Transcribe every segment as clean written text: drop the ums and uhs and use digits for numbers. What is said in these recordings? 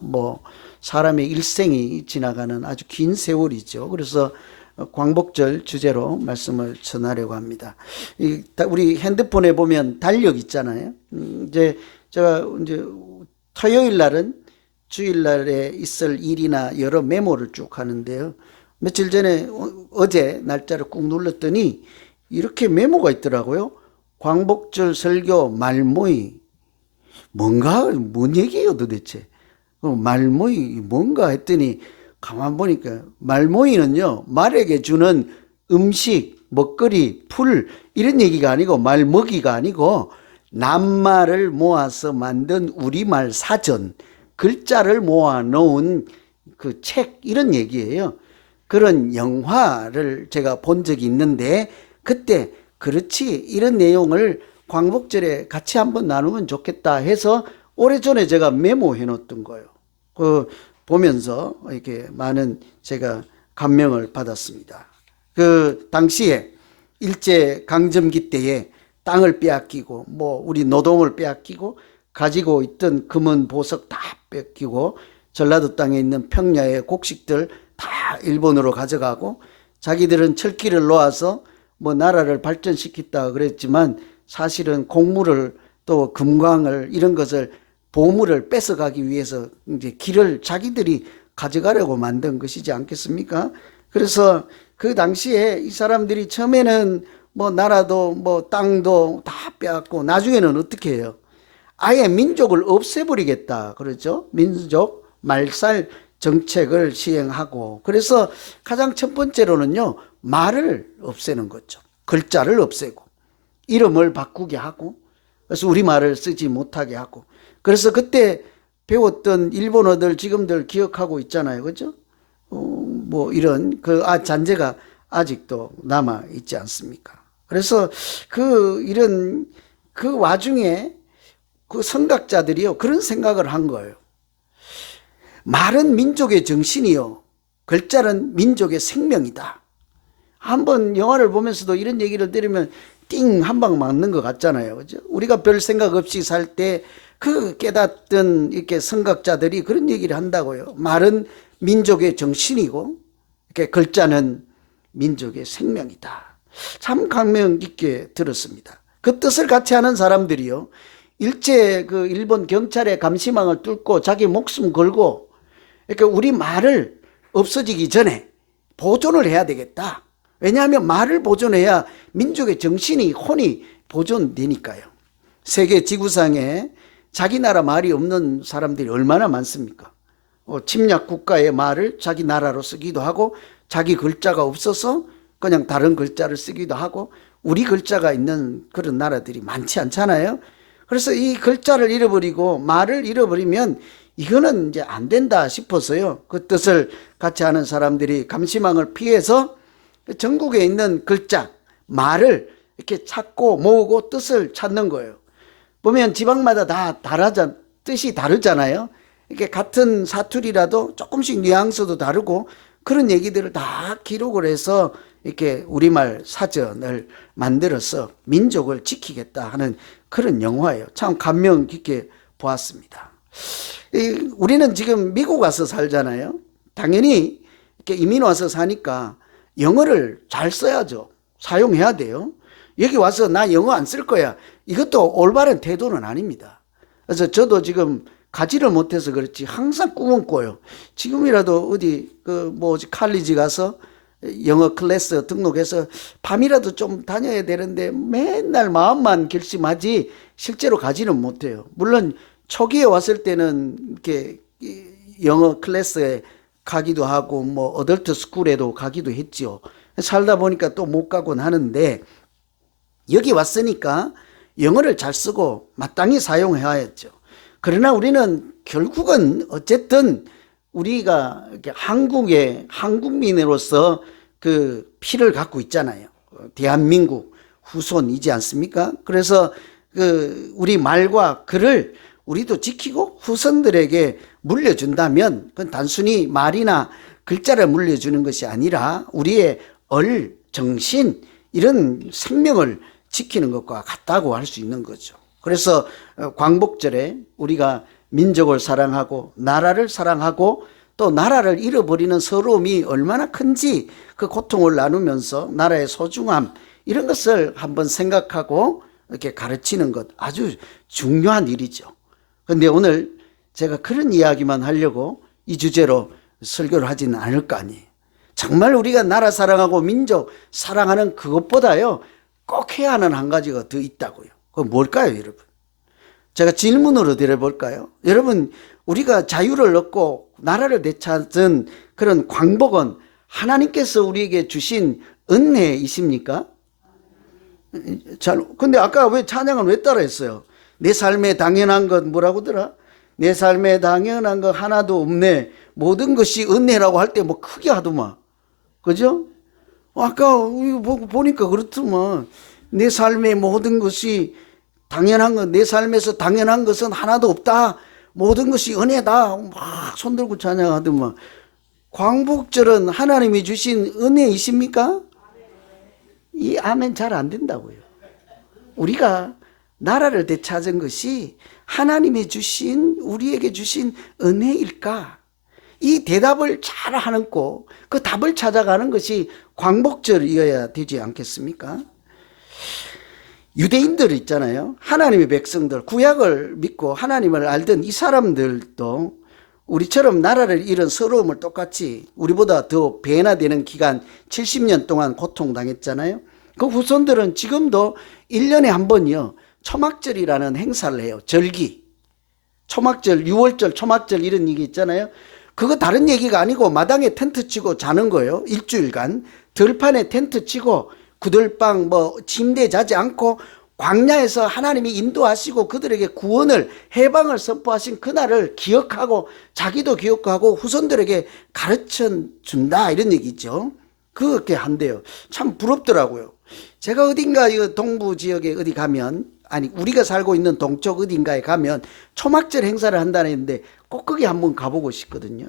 뭐 사람의 일생이 지나가는 아주 긴 세월이죠. 그래서 광복절 주제로 말씀을 전하려고 합니다. 우리 핸드폰에 보면 달력 있잖아요. 이제 제가 이제 토요일 날은 주일날에 있을 일이나 여러 메모를 쭉 하는데요. 며칠 전에 어제 날짜를 꾹 눌렀더니 이렇게 메모가 있더라고요. 광복절 설교 말모이. 뭔 얘기예요 도대체? 말모이 뭔가 했더니 가만 보니까 말모이는요, 말에게 주는 음식, 먹거리, 풀 이런 얘기가 아니고 말먹이가 아니고 낱말을 모아서 만든 우리말 사전, 글자를 모아 놓은 그 책 이런 얘기예요. 그런 영화를 제가 본 적이 있는데 그때 그렇지 이런 내용을 광복절에 같이 한번 나누면 좋겠다 해서 오래전에 제가 메모해 놓았던 거예요. 그 보면서 이렇게 많은 제가 감명을 받았습니다. 그 당시에 일제 강점기 때에 땅을 빼앗기고 뭐 우리 노동을 빼앗기고 가지고 있던 금은 보석 다 뺏기고 전라도 땅에 있는 평야의 곡식들 다 일본으로 가져가고 자기들은 철기를 놓아서 뭐 나라를 발전시켰다 그랬지만 사실은 곡물을 또 금광을 이런 것을 보물을 뺏어가기 위해서 이제 길을 자기들이 가져가려고 만든 것이지 않겠습니까? 그래서 그 당시에 이 사람들이 처음에는 뭐 나라도 뭐 땅도 다 빼앗고 나중에는 어떻게 해요? 아예 민족을 없애버리겠다 그러죠. 민족 말살 정책을 시행하고 그래서 가장 첫 번째로는요 말을 없애는 거죠. 글자를 없애고 이름을 바꾸게 하고 그래서 우리말을 쓰지 못하게 하고 그래서 그때 배웠던 일본어들 지금들 기억하고 있잖아요. 그죠? 뭐 이런 잔재가 아직도 남아 있지 않습니까? 그래서 이런 그 와중에 그 선각자들이요 그런 생각을 한 거예요. 말은 민족의 정신이요 글자는 민족의 생명이다. 한번 영화를 보면서도 이런 얘기를 들으면 띵 한 방 맞는 것 같잖아요. 그죠? 우리가 별 생각 없이 살 때 그 깨닫던 이렇게 선각자들이 그런 얘기를 한다고요. 말은 민족의 정신이고 이렇게 글자는 민족의 생명이다. 참 감명 깊게 들었습니다. 그 뜻을 같이 하는 사람들이요. 일제 그 일본 경찰의 감시망을 뚫고 자기 목숨 걸고 그러니까 우리 말을 없어지기 전에 보존을 해야 되겠다. 왜냐하면 말을 보존해야 민족의 정신이 혼이 보존되니까요. 세계 지구상에 자기 나라 말이 없는 사람들이 얼마나 많습니까? 침략 국가의 말을 자기 나라로 쓰기도 하고 자기 글자가 없어서 그냥 다른 글자를 쓰기도 하고 우리 글자가 있는 그런 나라들이 많지 않잖아요. 그래서 이 글자를 잃어버리고 말을 잃어버리면 이거는 이제 안 된다 싶어서요. 그 뜻을 같이 하는 사람들이 감시망을 피해서 전국에 있는 글자, 말을 이렇게 찾고 모으고 뜻을 찾는 거예요. 보면 지방마다 다 뜻이 다르잖아요. 이렇게 같은 사투리라도 조금씩 뉘앙스도 다르고 그런 얘기들을 다 기록을 해서 이렇게 우리말 사전을 만들어서 민족을 지키겠다 하는 그런 영화예요. 참 감명 깊게 보았습니다. 우리는 지금 미국 와서 살잖아요. 당연히 이렇게 이민 와서 사니까 영어를 잘 써야죠. 사용해야 돼요. 여기 와서 나 영어 안 쓸 거야. 이것도 올바른 태도는 아닙니다. 그래서 저도 지금 가지를 못해서 그렇지 항상 꿈은 꿔요. 지금이라도 어디 칼리지 가서 영어 클래스 등록해서 밤이라도 좀 다녀야 되는데 맨날 마음만 결심하지 실제로 가지는 못해요. 물론 초기에 왔을 때는 이렇게 영어 클래스에 가기도 하고 뭐 어덜트 스쿨에도 가기도 했지요. 살다 보니까 또 못 가곤 하는데 여기 왔으니까 영어를 잘 쓰고 마땅히 사용해야겠죠. 그러나 우리는 결국은 어쨌든 우리가 한국민으로서 그 피를 갖고 있잖아요. 대한민국 후손이지 않습니까? 그래서 우리 말과 글을 우리도 지키고 후손들에게 물려준다면 그건 단순히 말이나 글자를 물려주는 것이 아니라 우리의 정신 이런 생명을 지키는 것과 같다고 할 수 있는 거죠. 그래서 광복절에 우리가 민족을 사랑하고 나라를 사랑하고 또 나라를 잃어버리는 서러움이 얼마나 큰지 그 고통을 나누면서 나라의 소중함 이런 것을 한번 생각하고 이렇게 가르치는 것 아주 중요한 일이죠. 그런데 오늘 제가 그런 이야기만 하려고 이 주제로 설교를 하지는 않을 거 아니에요. 정말 우리가 나라 사랑하고 민족 사랑하는 그것보다요 꼭 해야 하는 한 가지가 더 있다고요. 그건 뭘까요, 여러분? 제가 질문으로 드려볼까요? 여러분, 우리가 자유를 얻고 나라를 되찾은 그런 광복은 하나님께서 우리에게 주신 은혜이십니까? 근데 아까 왜 찬양은 왜 따라 했어요? 내 삶에 당연한 것 뭐라고더라? 내 삶에 당연한 것 하나도 없네. 모든 것이 은혜라고 할 때 뭐 크게 하더만. 그죠? 아까 이거 보니까 그렇더만. 내 삶의 모든 것이 당연한 것, 내 삶에서 당연한 것은 하나도 없다. 모든 것이 은혜다. 막 손들고 찬양하더만. 광복절은 하나님이 주신 은혜이십니까? 이 아멘 잘 안 된다고요. 우리가 나라를 되찾은 것이 하나님이 주신 우리에게 주신 은혜일까? 이 대답을 잘 하는고 그 답을 찾아가는 것이 광복절이어야 되지 않겠습니까? 유대인들 있잖아요. 하나님의 백성들, 구약을 믿고 하나님을 알던 이 사람들도 우리처럼 나라를 잃은 서러움을 똑같이 우리보다 더 배나 되는 기간 70년 동안 고통당했잖아요. 그 후손들은 지금도 1년에 한 번이요. 초막절이라는 행사를 해요. 절기. 초막절, 6월절, 초막절 이런 얘기 있잖아요. 그거 다른 얘기가 아니고 마당에 텐트 치고 자는 거예요. 일주일간. 들판에 텐트 치고 구들방 침대 자지 않고 광야에서 하나님이 인도하시고 그들에게 구원을 해방을 선포하신 그날을 기억하고 자기도 기억하고 후손들에게 가르쳐 준다 이런 얘기죠. 그렇게 한대요. 참 부럽더라고요. 제가 어딘가 이 동부 지역에 어디 가면 아니 우리가 살고 있는 동쪽 어딘가에 가면 초막절 행사를 한다는데 꼭 거기 한번 가보고 싶거든요.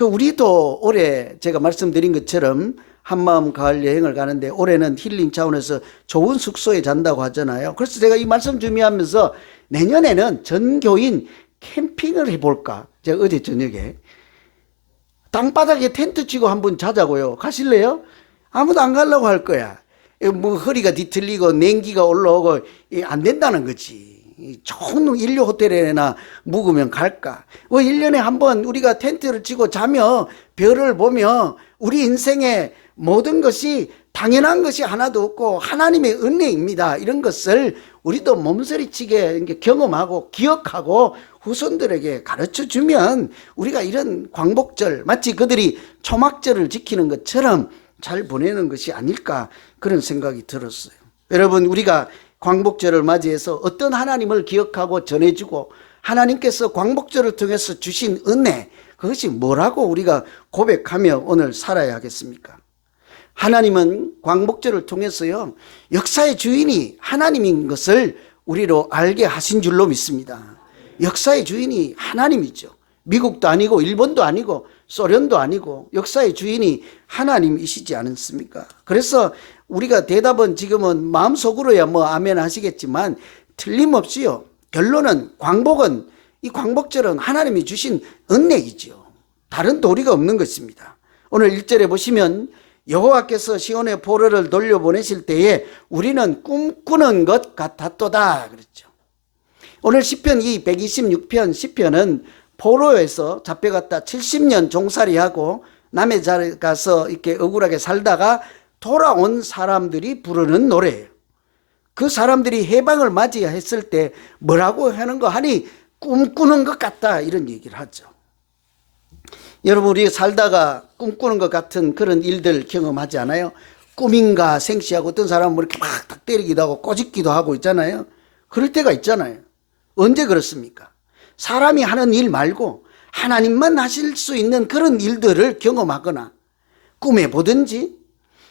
우리도 올해 제가 말씀드린 것처럼 한마음 가을 여행을 가는데 올해는 힐링 차원에서 좋은 숙소에 잔다고 하잖아요. 그래서 제가 이 말씀 준비하면서 내년에는 전교인 캠핑을 해볼까. 제가 어제 저녁에 땅바닥에 텐트 치고 한번 자자고요. 가실래요? 아무도 안 가려고 할 거야. 뭐 허리가 뒤틀리고 냉기가 올라오고 안 된다는 거지. 좋은 인류 호텔에나 묵으면 갈까? 1년에 한 번 우리가 텐트를 치고 자며 별을 보며 우리 인생의 모든 것이 당연한 것이 하나도 없고 하나님의 은혜입니다. 이런 것을 우리도 몸서리치게 경험하고 기억하고 후손들에게 가르쳐주면 우리가 이런 광복절 마치 그들이 초막절을 지키는 것처럼 잘 보내는 것이 아닐까 그런 생각이 들었어요. 여러분 우리가 광복절을 맞이해서 어떤 하나님을 기억하고 전해주고 하나님께서 광복절을 통해서 주신 은혜 그것이 뭐라고 우리가 고백하며 오늘 살아야 하겠습니까? 하나님은 광복절을 통해서요 역사의 주인이 하나님인 것을 우리로 알게 하신 줄로 믿습니다. 역사의 주인이 하나님이죠. 미국도 아니고 일본도 아니고 소련도 아니고 역사의 주인이 하나님이시지 않습니까? 그래서 우리가 대답은 지금은 마음속으로야 아멘 하시겠지만 틀림없이요 결론은 광복은 이 광복절은 하나님이 주신 은혜이죠. 다른 도리가 없는 것입니다. 오늘 1절에 보시면 여호와께서 시온의 포로를 돌려보내실 때에 우리는 꿈꾸는 것 같았도다 그랬죠. 오늘 시편 이 126편 시편은 포로에서 잡혀갔다 70년 종살이하고 남의 자리에 가서 이렇게 억울하게 살다가 돌아온 사람들이 부르는 노래예요. 그 사람들이 해방을 맞이했을 때 뭐라고 하는 거 하니 꿈꾸는 것 같다 이런 얘기를 하죠. 여러분 우리 살다가 꿈꾸는 것 같은 그런 일들 경험하지 않아요? 꿈인가 생시하고 어떤 사람은 이렇게 막 때리기도 하고 꼬집기도 하고 있잖아요. 그럴 때가 있잖아요. 언제 그렇습니까? 사람이 하는 일 말고 하나님만 하실 수 있는 그런 일들을 경험하거나 꿈에 보든지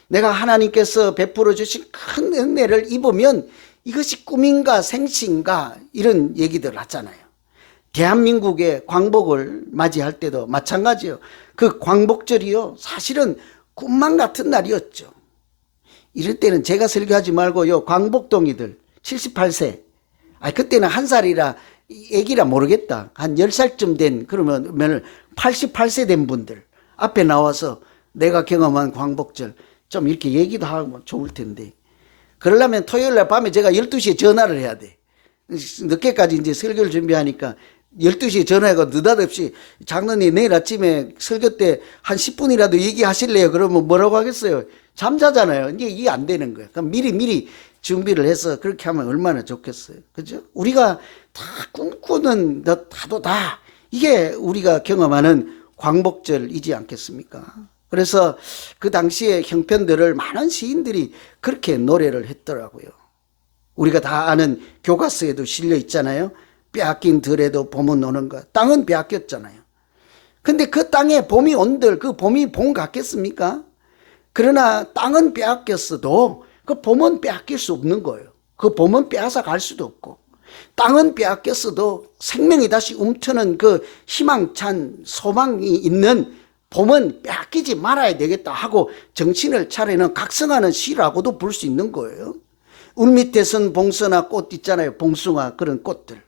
내가 하나님께서 베풀어 주신 큰 은혜를 입으면 이것이 꿈인가 생시인가 이런 얘기들 하잖아요. 대한민국의 광복을 맞이할 때도 마찬가지예요. 그 광복절이요 사실은 꿈만 같은 날이었죠. 이럴 때는 제가 설교하지 말고요 광복동이들 78세 그때는 한 살이라 애기라 모르겠다. 한 10살쯤 된 그러면 88세 된 분들 앞에 나와서 내가 경험한 광복절 좀 이렇게 얘기도 하면 좋을 텐데, 그러려면 토요일 날 밤에 제가 12시에 전화를 해야 돼. 늦게까지 이제 설교를 준비하니까 12시에 전화해가 느닷없이 장로님 내일 아침에 설교 때 한 10분이라도 얘기하실래요? 그러면 뭐라고 하겠어요? 잠자잖아요. 이게 이해 안 되는 거예요. 그럼 미리 준비를 해서 그렇게 하면 얼마나 좋겠어요. 그죠? 우리가 다 꿈꾸는 다도다. 이게 우리가 경험하는 광복절이지 않겠습니까? 그래서 그 당시에 형편들을 많은 시인들이 그렇게 노래를 했더라고요. 우리가 다 아는 교과서에도 실려 있잖아요. 빼앗긴 들에도 봄은 오는 것. 땅은 빼앗겼잖아요. 근데 그 땅에 봄이 온들 그 봄이 봄 같겠습니까? 그러나 땅은 빼앗겼어도 그 봄은 빼앗길 수 없는 거예요. 그 봄은 빼앗아 갈 수도 없고, 땅은 빼앗겼어도 생명이 다시 움트는 그 희망찬 소망이 있는 봄은 빼앗기지 말아야 되겠다 하고 정신을 차리는 각성하는 시라고도 볼 수 있는 거예요. 울 밑에 선 봉선화 꽃 있잖아요. 봉숭아 그런 꽃들.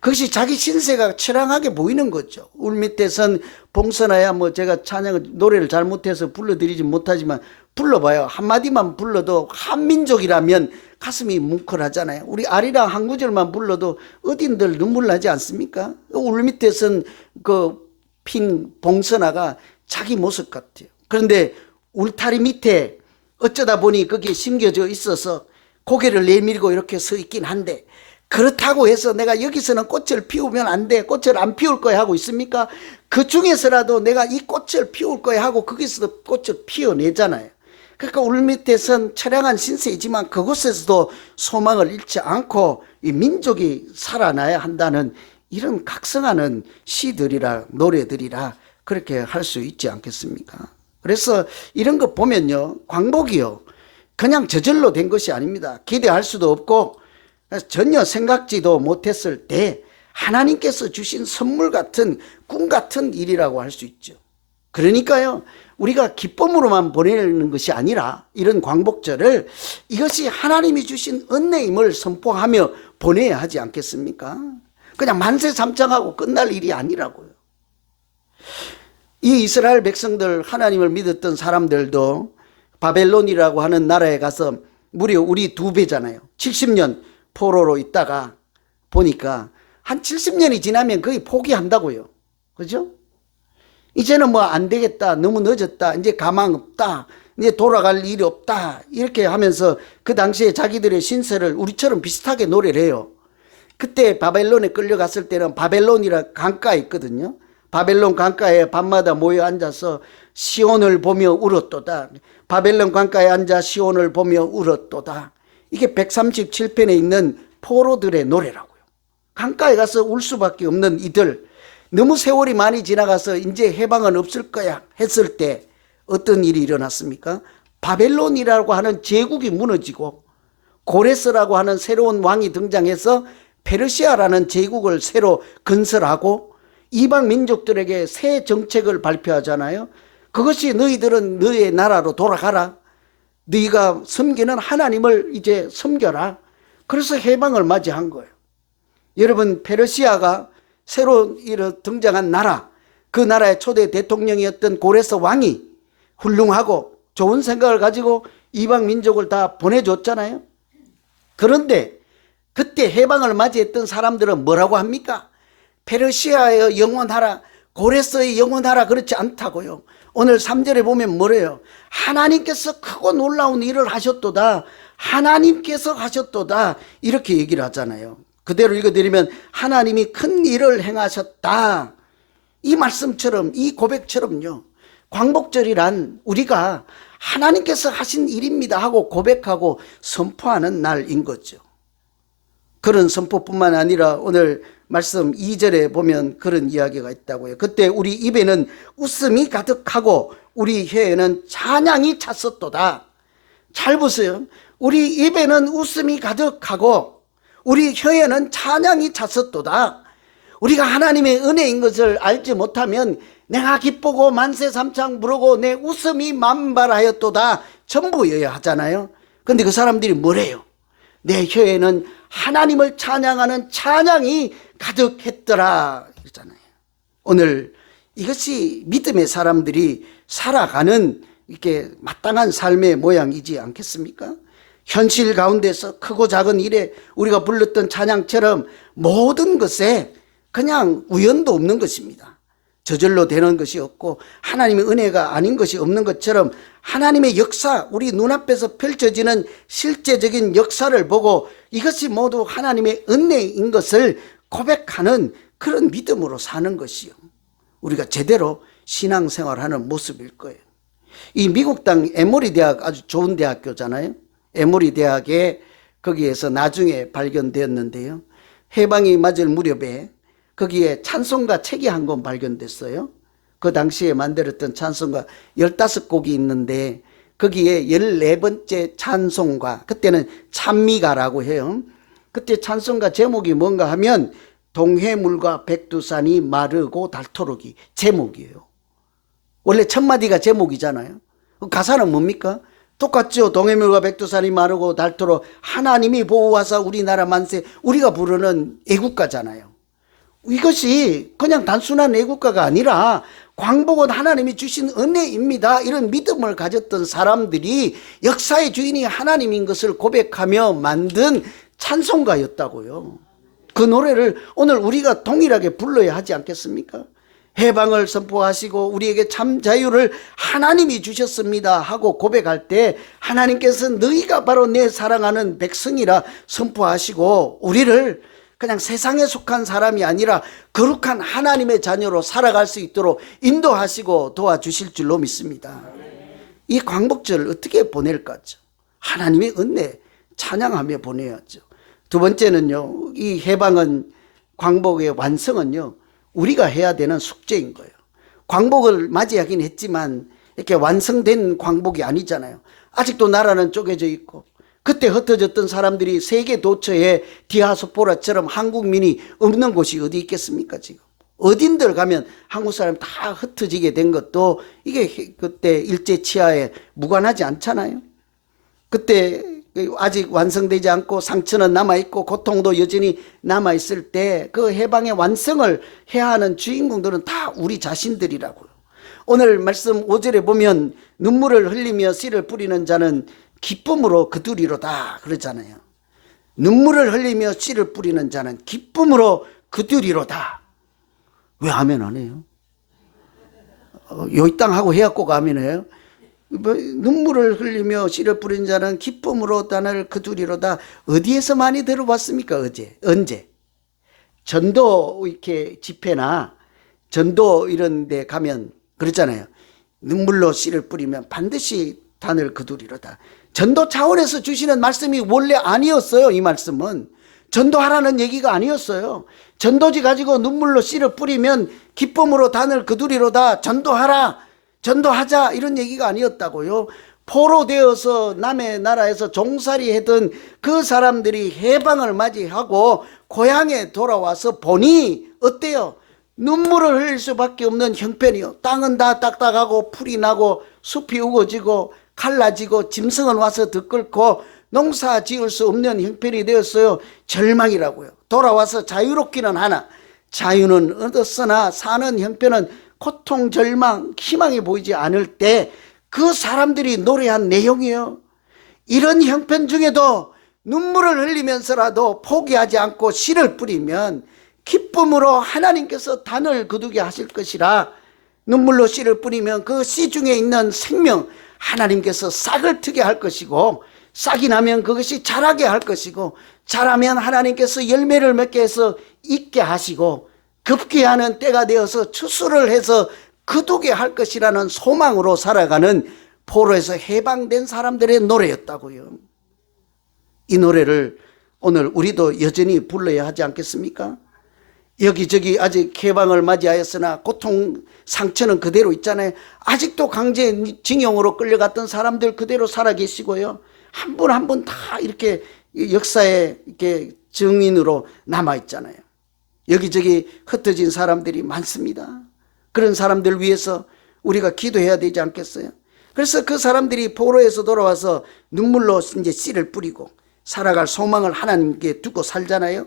그것이 자기 신세가 처량하게 보이는 거죠. 울 밑에 선 봉선화야 뭐 제가 찬양 노래를 잘못해서 불러드리지 못하지만 불러봐요. 한마디만 불러도 한민족이라면 가슴이 뭉클하잖아요. 우리 아리랑 한 구절만 불러도 어딘들 눈물 나지 않습니까? 울 밑에 선 그 핀 봉선화가 자기 모습 같아요. 그런데 울타리 밑에 어쩌다 보니 거기에 심겨져 있어서 고개를 내밀고 이렇게 서 있긴 한데, 그렇다고 해서 내가 여기서는 꽃을 피우면 안 돼, 꽃을 안 피울 거야 하고 있습니까? 그 중에서라도 내가 이 꽃을 피울 거야 하고 거기서도 꽃을 피워내잖아요. 그러니까 울 밑에 선 처량한 신세이지만 그곳에서도 소망을 잃지 않고 이 민족이 살아나야 한다는 이런 각성하는 시들이라 노래들이라 그렇게 할 수 있지 않겠습니까? 그래서 이런 거 보면요, 광복이요 그냥 저절로 된 것이 아닙니다. 기대할 수도 없고 전혀 생각지도 못했을 때 하나님께서 주신 선물 같은 꿈 같은 일이라고 할 수 있죠. 그러니까요, 우리가 기쁨으로만 보내는 것이 아니라 이런 광복절을 이것이 하나님이 주신 은혜임을 선포하며 보내야 하지 않겠습니까? 그냥 만세삼창하고 끝날 일이 아니라고요. 이 이스라엘 백성들, 하나님을 믿었던 사람들도 바벨론이라고 하는 나라에 가서 무려 우리 2배잖아요. 70년 포로로 있다가 보니까 한 70년이 지나면 거의 포기한다고요. 그죠? 이제는 뭐 안 되겠다, 너무 늦었다, 이제 가망 없다, 이제 돌아갈 일이 없다, 이렇게 하면서 그 당시에 자기들의 신세를 우리처럼 비슷하게 노래를 해요. 그때 바벨론에 끌려갔을 때는 바벨론이라 강가에 있거든요. 바벨론 강가에 밤마다 모여 앉아서 시온을 보며 울었도다. 바벨론 강가에 앉아 시온을 보며 울었도다. 이게 137편에 있는 포로들의 노래라고요. 강가에 가서 울 수밖에 없는 이들, 너무 세월이 많이 지나가서 이제 해방은 없을 거야 했을 때 어떤 일이 일어났습니까? 바벨론이라고 하는 제국이 무너지고 고레스라고 하는 새로운 왕이 등장해서 페르시아라는 제국을 새로 건설하고 이방 민족들에게 새 정책을 발표하잖아요. 그것이 너희들은 너의 나라로 돌아가라. 너희가 섬기는 하나님을 이제 섬겨라. 그래서 해방을 맞이한 거예요. 여러분, 페르시아가 새로 등장한 나라, 그 나라의 초대 대통령이었던 고레스 왕이 훌륭하고 좋은 생각을 가지고 이방 민족을 다 보내줬잖아요. 그런데 그때 해방을 맞이했던 사람들은 뭐라고 합니까? 페르시아의 영원하라, 고레스의 영원하라, 그렇지 않다고요. 오늘 3절에 보면 뭐래요? 하나님께서 크고 놀라운 일을 하셨도다. 하나님께서 하셨도다. 이렇게 얘기를 하잖아요. 그대로 읽어드리면 하나님이 큰 일을 행하셨다. 이 말씀처럼, 이 고백처럼요, 광복절이란 우리가 하나님께서 하신 일입니다 하고 고백하고 선포하는 날인 거죠. 그런 선포뿐만 아니라 오늘 말씀 2절에 보면 그런 이야기가 있다고요. 그때 우리 입에는 웃음이 가득하고 우리 혀에는 찬양이 찼었도다. 잘 보세요. 우리 입에는 웃음이 가득하고 우리 혀에는 찬양이 찼었도다. 우리가 하나님의 은혜인 것을 알지 못하면 내가 기쁘고 만세삼창 부르고 내 웃음이 만발하였도다 전부여야 하잖아요. 근데 그 사람들이 뭐래요? 내 혀에는 하나님을 찬양하는 찬양이 가득했더라 그러잖아요. 오늘 이것이 믿음의 사람들이 살아가는 이렇게 마땅한 삶의 모양이지 않겠습니까? 현실 가운데서 크고 작은 일에 우리가 불렀던 찬양처럼 모든 것에 그냥 우연도 없는 것입니다. 저절로 되는 것이 없고 하나님의 은혜가 아닌 것이 없는 것처럼 하나님의 역사, 우리 눈앞에서 펼쳐지는 실제적인 역사를 보고 이것이 모두 하나님의 은혜인 것을 고백하는 그런 믿음으로 사는 것이요, 우리가 제대로 신앙생활하는 모습일 거예요. 이 미국 땅 에모리 대학 아주 좋은 대학교잖아요. 에모리 대학에 거기에서 나중에 발견되었는데요, 해방이 맞을 무렵에 거기에 찬송가 책이 한 권 발견됐어요. 그 당시에 만들었던 찬송가 15곡이 있는데 거기에 14번째 찬송가, 그때는 찬미가라고 해요. 그때 찬송가 제목이 뭔가 하면 동해물과 백두산이 마르고 닳도록이 제목이에요. 원래 첫 마디가 제목이잖아요. 가사는 뭡니까? 똑같죠. 동해물과 백두산이 마르고 닳도록 하나님이 보호하사 우리나라 만세, 우리가 부르는 애국가잖아요. 이것이 그냥 단순한 애국가가 아니라 광복은 하나님이 주신 은혜입니다, 이런 믿음을 가졌던 사람들이 역사의 주인이 하나님인 것을 고백하며 만든 찬송가였다고요. 그 노래를 오늘 우리가 동일하게 불러야 하지 않겠습니까? 해방을 선포하시고 우리에게 참 자유를 하나님이 주셨습니다 하고 고백할 때 하나님께서 너희가 바로 내 사랑하는 백성이라 선포하시고 우리를 그냥 세상에 속한 사람이 아니라 거룩한 하나님의 자녀로 살아갈 수 있도록 인도하시고 도와주실 줄로 믿습니다. 이 광복절을 어떻게 보낼까죠? 하나님의 은혜 찬양하며 보내야죠. 두 번째는요, 이 해방은, 광복의 완성은요, 우리가 해야 되는 숙제인 거예요. 광복을 맞이하긴 했지만 이렇게 완성된 광복이 아니잖아요. 아직도 나라는 쪼개져 있고 그때 흩어졌던 사람들이 세계 도처에 디아스포라처럼 한국민이 없는 곳이 어디 있겠습니까? 지금 어딘들 가면 한국 사람 다 흩어지게 된 것도 이게 그때 일제 치하에 무관하지 않잖아요. 그때 아직 완성되지 않고 상처는 남아있고 고통도 여전히 남아있을 때 그 해방의 완성을 해야 하는 주인공들은 다 우리 자신들이라고요. 오늘 말씀 5절에 보면 눈물을 흘리며 씨를 뿌리는 자는 기쁨으로 그두리로다 그러잖아요. 눈물을 흘리며 씨를 뿌리는 자는 기쁨으로 그두리로다. 왜 아멘 안 해요? 여기 땅 하고 해갖고 아멘 해요? 눈물을 흘리며 씨를 뿌린 자는 기쁨으로 단을 그두리로다. 어디에서 많이 들어봤습니까? 언제? 전도 이렇게 집회나 전도 이런 데 가면 그렇잖아요. 눈물로 씨를 뿌리면 반드시 단을 그두리로다. 전도 차원에서 주시는 말씀이 원래 아니었어요. 이 말씀은 전도하라는 얘기가 아니었어요. 전도지 가지고 눈물로 씨를 뿌리면 기쁨으로 단을 그두리로다, 전도하라, 전도하자, 이런 얘기가 아니었다고요. 포로되어서 남의 나라에서 종살이 했던 그 사람들이 해방을 맞이하고 고향에 돌아와서 보니 어때요? 눈물을 흘릴 수밖에 없는 형편이요. 땅은 다 딱딱하고 풀이 나고 숲이 우거지고 갈라지고 짐승은 와서 들끓고 농사 지을 수 없는 형편이 되었어요. 절망이라고요. 돌아와서 자유롭기는 하나 자유는 얻었으나 사는 형편은 고통, 절망, 희망이 보이지 않을 때 그 사람들이 노래한 내용이에요. 이런 형편 중에도 눈물을 흘리면서라도 포기하지 않고 씨를 뿌리면 기쁨으로 하나님께서 단을 거두게 하실 것이라. 눈물로 씨를 뿌리면 그 씨 중에 있는 생명 하나님께서 싹을 트게 할 것이고, 싹이 나면 그것이 자라게 할 것이고, 자라면 하나님께서 열매를 맺게 해서 있게 하시고, 급기 하는 때가 되어서 추수를 해서 거두게 할 것이라는 소망으로 살아가는 포로에서 해방된 사람들의 노래였다고요. 이 노래를 오늘 우리도 여전히 불러야 하지 않겠습니까? 여기저기 아직 해방을 맞이하였으나 고통, 상처는 그대로 있잖아요. 아직도 강제징용으로 끌려갔던 사람들 그대로 살아계시고요. 한 분 한 분 다 이렇게 역사의 이렇게 증인으로 남아있잖아요. 여기저기 흩어진 사람들이 많습니다. 그런 사람들 위해서 우리가 기도해야 되지 않겠어요? 그래서 그 사람들이 포로에서 돌아와서 눈물로 이제 씨를 뿌리고 살아갈 소망을 하나님께 두고 살잖아요.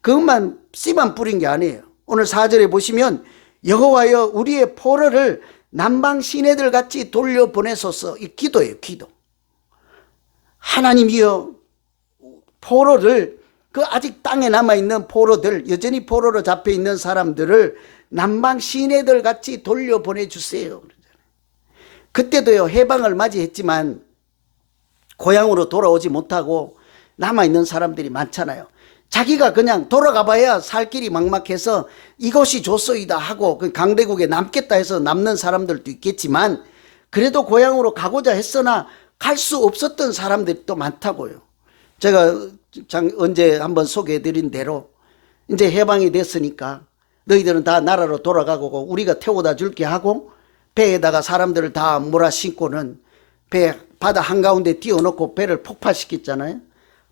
그것만 씨만 뿌린 게 아니에요. 오늘 4절에 보시면 여호와여 우리의 포로를 남방 시내들 같이 돌려보내소서. 이 기도예요. 기도. 하나님이여 포로를, 그 아직 땅에 남아있는 포로들, 여전히 포로로 잡혀있는 사람들을 남방 시내들 같이 돌려보내주세요. 그때도요, 해방을 맞이했지만 고향으로 돌아오지 못하고 남아있는 사람들이 많잖아요. 자기가 그냥 돌아가 봐야 살 길이 막막해서 이것이 좋소이다 하고 강대국에 남겠다 해서 남는 사람들도 있겠지만, 그래도 고향으로 가고자 했으나 갈 수 없었던 사람들이 또 많다고요. 제가 언제 한번 소개해드린 대로 이제 해방이 됐으니까 너희들은 다 나라로 돌아가고 우리가 태워다 줄게 하고 배에다가 사람들을 다 몰아 신고는 배 바다 한가운데 띄워놓고 배를 폭파시켰잖아요.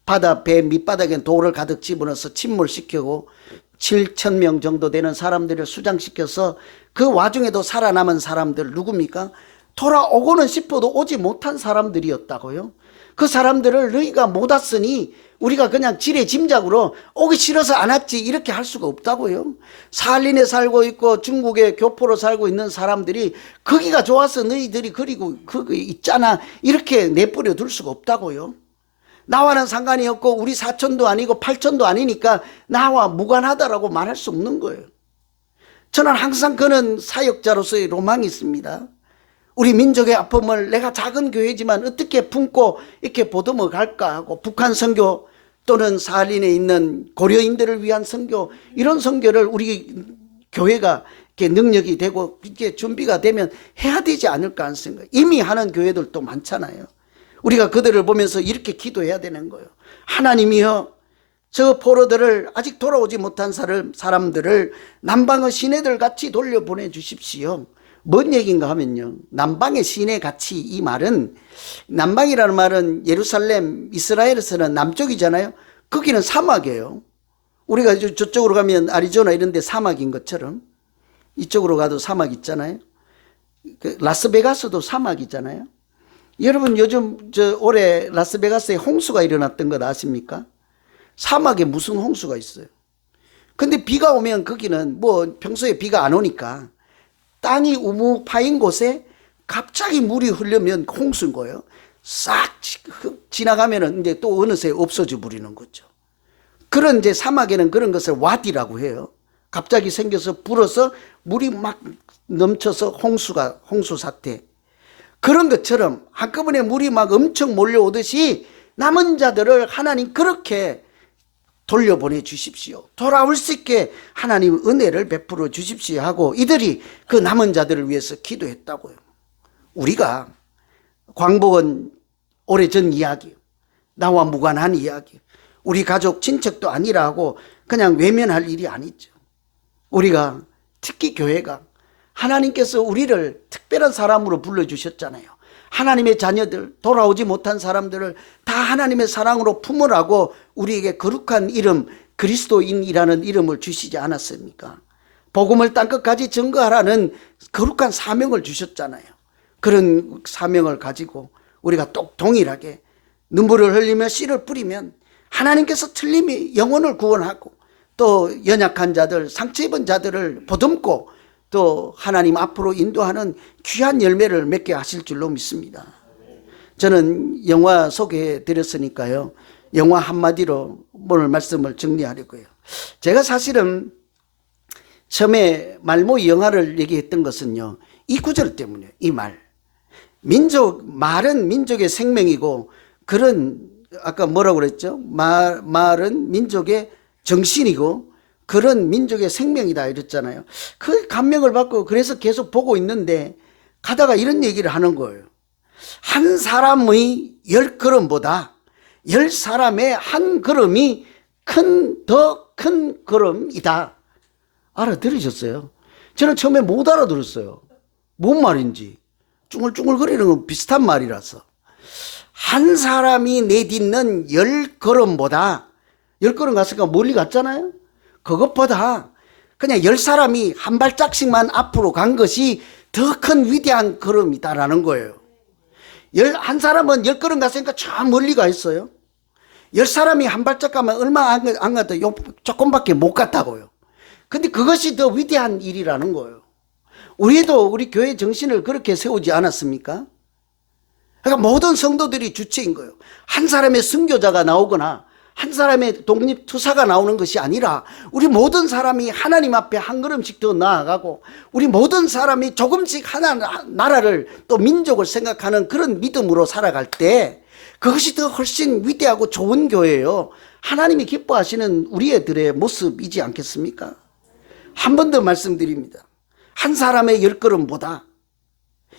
바다 배 밑바닥에 돌을 가득 집어넣어서 침몰시키고 7,000명 정도 되는 사람들을 수장시켜서 그 와중에도 살아남은 사람들 누굽니까? 돌아오고는 싶어도 오지 못한 사람들이었다고요. 그 사람들을 너희가 못 왔으니 우리가 그냥 지레 짐작으로 오기 싫어서 안 왔지 이렇게 할 수가 없다고요. 살린에 살고 있고 중국의 교포로 살고 있는 사람들이 거기가 좋아서 너희들이 그리고 거기 있잖아 이렇게 내버려 둘 수가 없다고요. 나와는 상관이 없고 우리 사촌도 아니고 팔촌도 아니니까 나와 무관하다라고 말할 수 없는 거예요. 저는 항상 그런 사역자로서의 로망이 있습니다. 우리 민족의 아픔을 내가 작은 교회지만 어떻게 품고 이렇게 보듬어 갈까 하고, 북한 선교 또는 사할린에 있는 고려인들을 위한 선교, 이런 선교를 우리 교회가 이렇게 능력이 되고 이렇게 준비가 되면 해야 되지 않을까 하는 생각. 이미 하는 교회들도 많잖아요. 우리가 그들을 보면서 이렇게 기도해야 되는 거예요. 하나님이여 저 포로들을, 아직 돌아오지 못한 사람들을 남방의 시내들 같이 돌려보내 주십시오. 뭔 얘기인가 하면요, 남방의 시내 같이, 이 말은, 남방이라는 말은 예루살렘, 이스라엘에서는 남쪽이잖아요. 거기는 사막이에요. 우리가 저쪽으로 가면 아리조나 이런 데 사막인 것처럼 이쪽으로 가도 사막 있잖아요. 라스베가스도 사막이잖아요. 여러분 요즘 올해 라스베가스에 홍수가 일어났던 거 아십니까? 사막에 무슨 홍수가 있어요. 근데 비가 오면 거기는 뭐 평소에 비가 안 오니까 땅이 우묵 파인 곳에 갑자기 물이 흐르면 홍수인 거예요. 싹 지나가면은 이제 또 어느새 없어져 버리는 거죠. 그런 이제 사막에는 그런 것을 와디라고 해요. 갑자기 생겨서 불어서 물이 막 넘쳐서 홍수 사태. 그런 것처럼 한꺼번에 물이 막 엄청 몰려오듯이 남은 자들을 하나님 그렇게 돌려보내 주십시오. 돌아올 수 있게 하나님 은혜를 베풀어 주십시오 하고 이들이 그 남은 자들을 위해서 기도했다고요. 우리가 광복은 오래전 이야기, 나와 무관한 이야기, 우리 가족 친척도 아니라 하고 그냥 외면할 일이 아니죠. 우리가 특히 교회가 하나님께서 우리를 특별한 사람으로 불러주셨잖아요. 하나님의 자녀들, 돌아오지 못한 사람들을 다 하나님의 사랑으로 품으라고 우리에게 거룩한 이름, 그리스도인이라는 이름을 주시지 않았습니까? 복음을 땅끝까지 증거하라는 거룩한 사명을 주셨잖아요. 그런 사명을 가지고 우리가 똑 동일하게 눈물을 흘리며 씨를 뿌리면 하나님께서 틀림이 영혼을 구원하고 또 연약한 자들, 상처 입은 자들을 보듬고 또 하나님 앞으로 인도하는 귀한 열매를 맺게 하실 줄로 믿습니다. 저는 영화 소개해 드렸으니까요, 영화 한마디로 오늘 말씀을 정리하려고요. 제가 사실은 처음에 말모이 영화를 얘기했던 것은요, 이 구절 때문이에요. 이 말. 말은 민족의 생명이고, 그런 아까 뭐라고 그랬죠? 말은 민족의 정신이고 그런 민족의 생명이다 이랬잖아요. 그 감명을 받고 그래서 계속 보고 있는데 가다가 이런 얘기를 하는 거예요. 한 사람의 10걸음보다 10사람의 한 걸음이 더 큰 걸음이다. 알아들으셨어요? 저는 처음에 못 알아들었어요. 뭔 말인지. 쭈글쭈글거리는 건 비슷한 말이라서. 한 사람이 내딛는 10걸음보다, 10걸음 갔으니까 멀리 갔잖아요. 그것보다 그냥 10사람이 한 발짝씩만 앞으로 간 것이 더 큰 위대한 걸음이다라는 거예요. 한 사람은 10걸음 갔으니까 저 멀리 가 있어요. 10사람이 한 발짝 가면 얼마 안 가도 조금밖에 못 갔다고요. 근데 그것이 더 위대한 일이라는 거예요. 우리도 우리 교회 정신을 그렇게 세우지 않았습니까? 그러니까 모든 성도들이 주체인 거예요. 한 사람의 선교자가 나오거나 한 사람의 독립투사가 나오는 것이 아니라 우리 모든 사람이 하나님 앞에 한 걸음씩 더 나아가고 우리 모든 사람이 조금씩 하나 나라를 또 민족을 생각하는 그런 믿음으로 살아갈 때 그것이 더 훨씬 위대하고 좋은 교회예요. 하나님이 기뻐하시는 우리 애들의 모습이지 않겠습니까? 한 번 더 말씀드립니다. 한 사람의 10걸음보다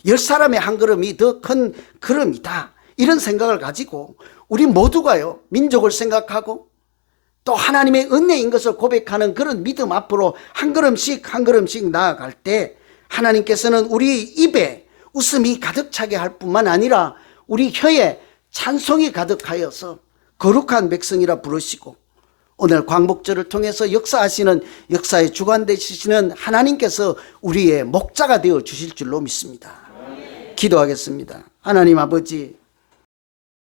10사람의 한 걸음이 더 큰 걸음이다. 이런 생각을 가지고 우리 모두가요, 민족을 생각하고 또 하나님의 은혜인 것을 고백하는 그런 믿음 앞으로 한 걸음씩 한 걸음씩 나아갈 때 하나님께서는 우리 입에 웃음이 가득 차게 할 뿐만 아니라 우리 혀에 찬송이 가득하여서 거룩한 백성이라 부르시고 오늘 광복절을 통해서 역사하시는 역사의 주관 되시는 하나님께서 우리의 목자가 되어 주실 줄로 믿습니다. 기도하겠습니다. 하나님 아버지,